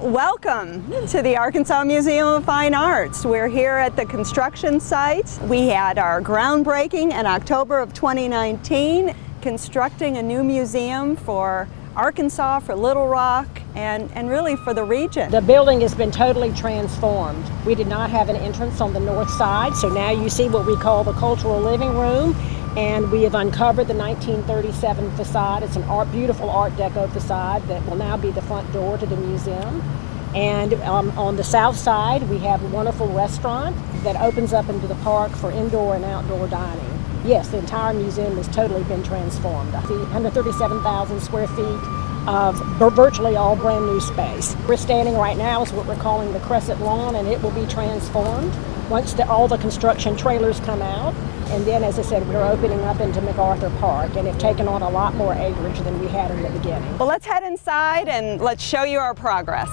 Welcome to the Arkansas Museum of Fine Arts. We're here at the construction site. We had our groundbreaking in October of 2019, constructing a new museum for Arkansas, for Little Rock, and really for the region. The building has been totally transformed. We did not have an entrance on the north side, so now you see what we call the cultural living room, and we have uncovered the 1937 facade. It's an beautiful Art Deco facade that will now be the front door to the museum. And on the south side, we have a wonderful restaurant that opens up into the park for indoor and outdoor dining. Yes, the entire museum has totally been transformed. 137,000 square feet of virtually all brand new space. We're standing right now is what we're calling the Crescent Lawn, and it will be transformed once all the construction trailers come out. And then, as I said, we're opening up into MacArthur Park and have taken on a lot more acreage than we had in the beginning. Well, let's head inside and let's show you our progress.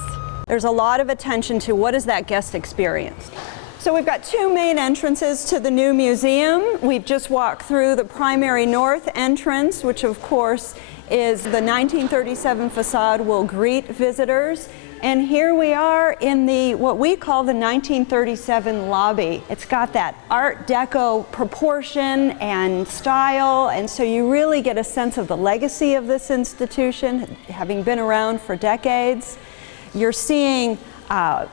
There's a lot of attention to what is that guest experience. So we've got two main entrances to the new museum. We've just walked through the primary north entrance, which of course is the 1937 facade will greet visitors. And here we are in what we call the 1937 lobby. It's got that Art Deco proportion and style, and so you really get a sense of the legacy of this institution, having been around for decades. You're seeing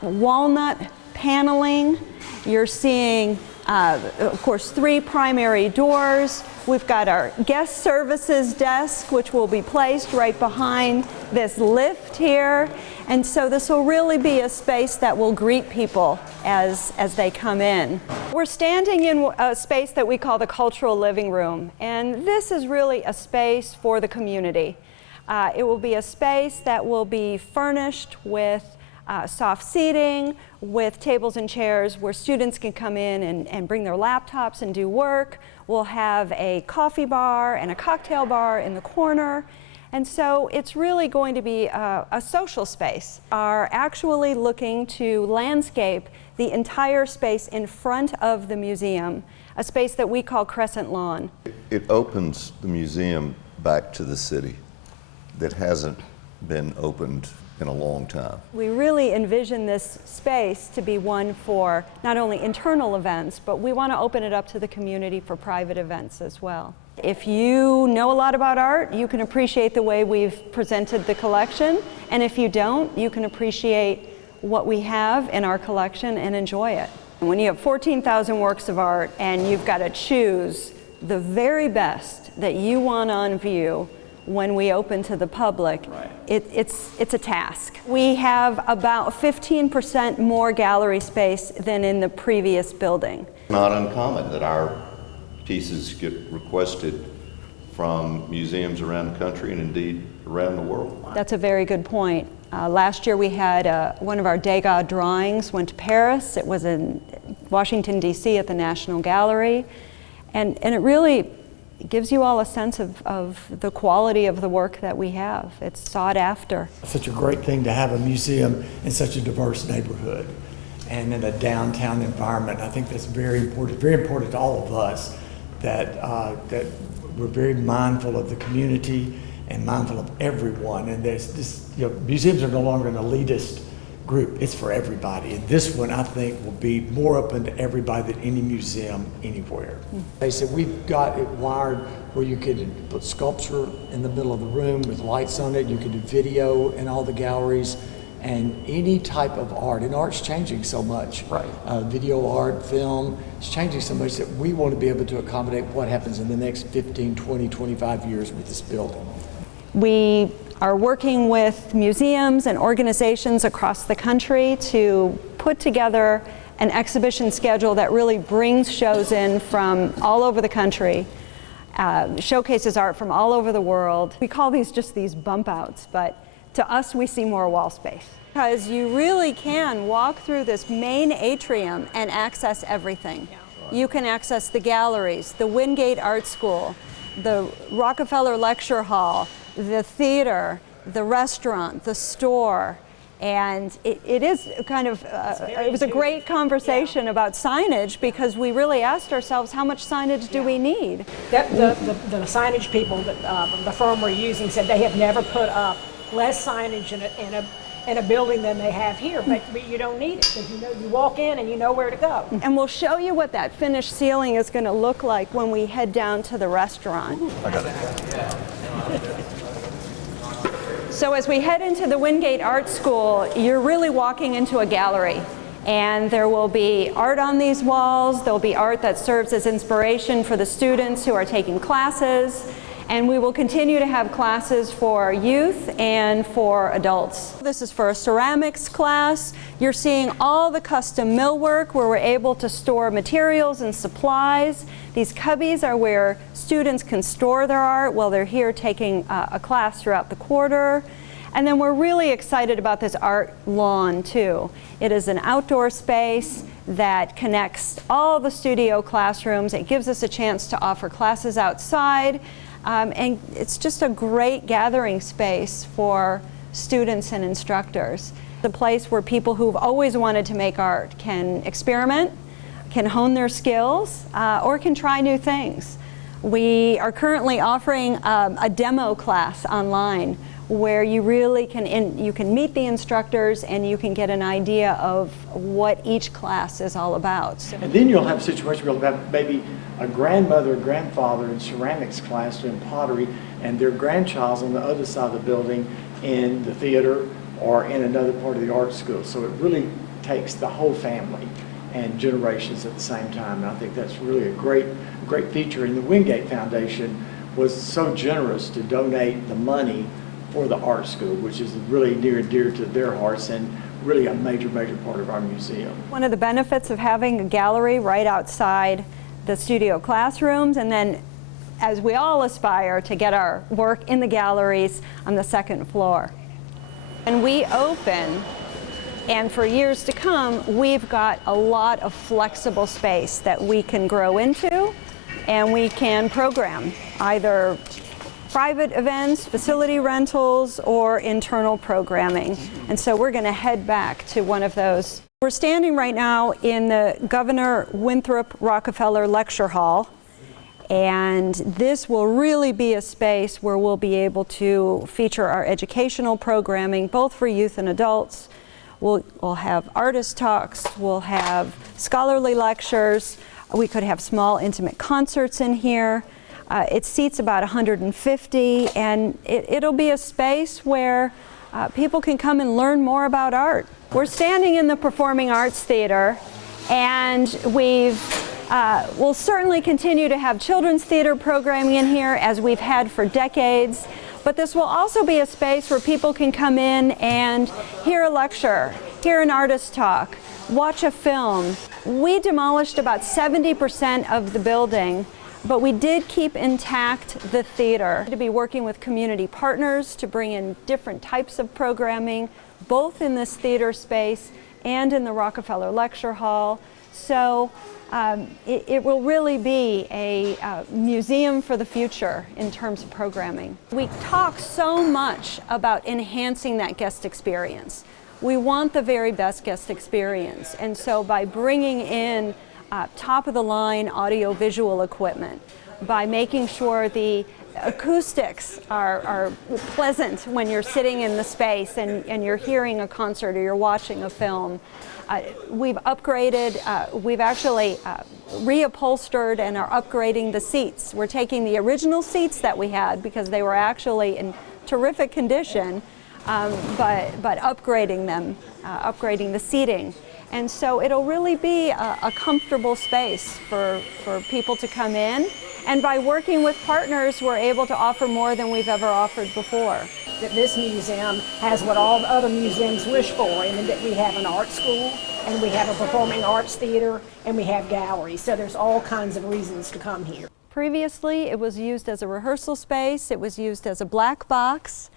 walnut paneling. You're seeing, of course, three primary doors. We've got our guest services desk, which will be placed right behind this lift here. And so this will really be a space that will greet people as they come in. We're standing in a space that we call the cultural living room. And this is really a space for the community. It will be a space that will be furnished with soft seating, with tables and chairs where students can come in and bring their laptops and do work. We'll have a coffee bar and a cocktail bar in the corner. And so it's really going to be a social space. Are actually looking to landscape the entire space in front of the museum, a space that we call Crescent Lawn. It opens the museum back to the city that hasn't been opened in a long time. We really envision this space to be one for not only internal events, but we want to open it up to the community for private events as well. If you know a lot about art, you can appreciate the way we've presented the collection, and if you don't, you can appreciate what we have in our collection and enjoy it. When you have 14,000 works of art and you've got to choose the very best that you want on view when we open to the public, right, it's a task. We have about 15% more gallery space than in the previous building. Not uncommon that our pieces get requested from museums around the country and indeed around the world. That's a very good point. Last year we had one of our Degas drawings went to Paris. It was in Washington, D.C. at the National Gallery, and it really gives you all a sense of the quality of the work that we have. It's sought after. It's such a great thing to have a museum in such a diverse neighborhood and in a downtown environment. I think that's very important to all of us, that we're very mindful of the community and mindful of everyone. And there's this, museums are no longer an elitist group. It's for everybody. And this one, I think, will be more open to everybody than any museum anywhere. They said we've got it wired where you could put sculpture in the middle of the room with lights on it. You could do video in all the galleries and any type of art. And art's changing so much. Right. Video art, film, it's changing so much that we want to be able to accommodate what happens in the next 15, 20, 25 years with this building. We are working with museums and organizations across the country to put together an exhibition schedule that really brings shows in from all over the country, showcases art from all over the world. We call these just these bump outs, but to us we see more wall space. Because you really can walk through this main atrium and access everything. You can access the galleries, the Wingate Art School, the Rockefeller Lecture Hall, the theater, the restaurant, the store, and it is kind of, it was a great conversation about signage, because we really asked ourselves, how much signage do we need? The signage people that the firm we're using said they have never put up less signage in a building than they have here, but you don't need it because you walk in and you know where to go. And we'll show you what that finished ceiling is going to look like when we head down to the restaurant. So as we head into the Wingate Art School, you're really walking into a gallery. And there will be art on these walls. There'll be art that serves as inspiration for the students who are taking classes. And we will continue to have classes for youth and for adults. This is for a ceramics class. You're seeing all the custom millwork where we're able to store materials and supplies. These cubbies are where students can store their art while they're here taking a class throughout the quarter. And then we're really excited about this art lawn too. It is an outdoor space that connects all the studio classrooms. It gives us a chance to offer classes outside. And it's just a great gathering space for students and instructors. The place where people who've always wanted to make art can experiment, can hone their skills, or can try new things. We are currently offering a demo class online where you really you can meet the instructors and you can get an idea of what each class is all about. And then you'll have situations where you'll have maybe a grandmother or grandfather in ceramics class doing pottery and their grandchild's on the other side of the building in the theater or in another part of the art school. So it really takes the whole family and generations at the same time. And I think that's really a great feature. And the Wingate Foundation was so generous to donate the money for the art school, which is really near and dear to their hearts and really a major part of our museum. One of the benefits of having a gallery right outside the studio classrooms, and then as we all aspire to get our work in the galleries on the second floor. And we open, and for years to come, we've got a lot of flexible space that we can grow into and we can program either private events, facility rentals, or internal programming. And so we're going to head back to one of those. We're standing right now in the Governor Winthrop Rockefeller Lecture Hall, and this will really be a space where we'll be able to feature our educational programming, both for youth and adults. We'll have artist talks, we'll have scholarly lectures, we could have small intimate concerts in here. It seats about 150, and it'll be a space where people can come and learn more about art. We're standing in the Performing Arts Theater, and we'll certainly continue to have children's theater programming in here as we've had for decades, but this will also be a space where people can come in and hear a lecture, hear an artist talk, watch a film. We demolished about 70% of the building, but we did keep intact the theater. To be working with community partners to bring in different types of programming, both in this theater space and in the Rockefeller Lecture Hall. So it will really be a museum for the future in terms of programming. We talk so much about enhancing that guest experience. We want the very best guest experience, and so by bringing in top-of-the-line audio-visual equipment, by making sure the acoustics are pleasant when you're sitting in the space and you're hearing a concert or you're watching a film. We've upgraded, we've actually reupholstered and are upgrading the seats. We're taking the original seats that we had because they were actually in terrific condition, but upgrading them, upgrading the seating. And so it'll really be a comfortable space for people to come in. And by working with partners, we're able to offer more than we've ever offered before. This museum has what all the other museums wish for, in that we have an art school, and we have a performing arts theater, and we have galleries. So there's all kinds of reasons to come here. Previously, it was used as a rehearsal space. It was used as a black box.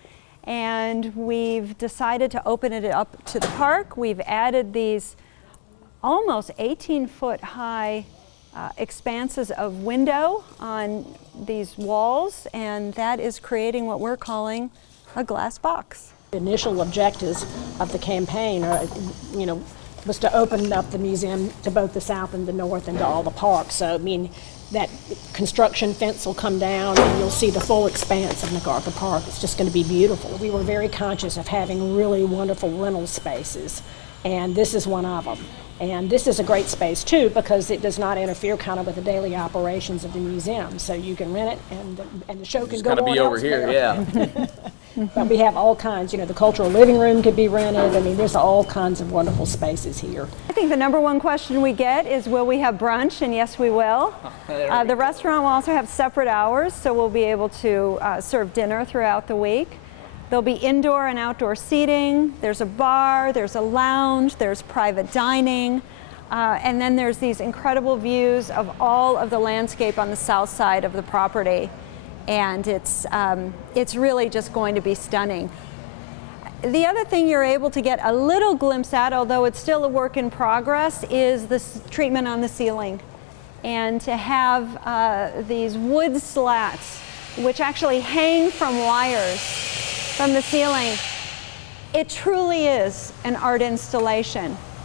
And we've decided to open it up to the park. We've added these almost 18-foot high expanses of window on these walls, and that is creating what we're calling a glass box. The initial objectives of the campaign are, was to open up the museum to both the south and the north and to all the parks. So, I mean, that construction fence will come down and you'll see the full expanse of MacArthur Park. It's just going to be beautiful. We were very conscious of having really wonderful rental spaces, and this is one of them. And this is a great space too because it does not interfere kind of with the daily operations of the museum. So you can rent it and the show can Just go kind of on be over elsewhere. here, yeah. But we have all kinds, you know, the cultural living room could be rented. I mean, there's all kinds of wonderful spaces here. I think the number one question we get is, will we have brunch? And yes, we will. The restaurant will also have separate hours, so we'll be able to serve dinner throughout the week. There'll be indoor and outdoor seating. There's a bar, there's a lounge, there's private dining, and then there's these incredible views of all of the landscape on the south side of the property. And it's really just going to be stunning. The other thing you're able to get a little glimpse at, although it's still a work in progress, is this treatment on the ceiling. And to have these wood slats, which actually hang from wires from the ceiling, it truly is an art installation.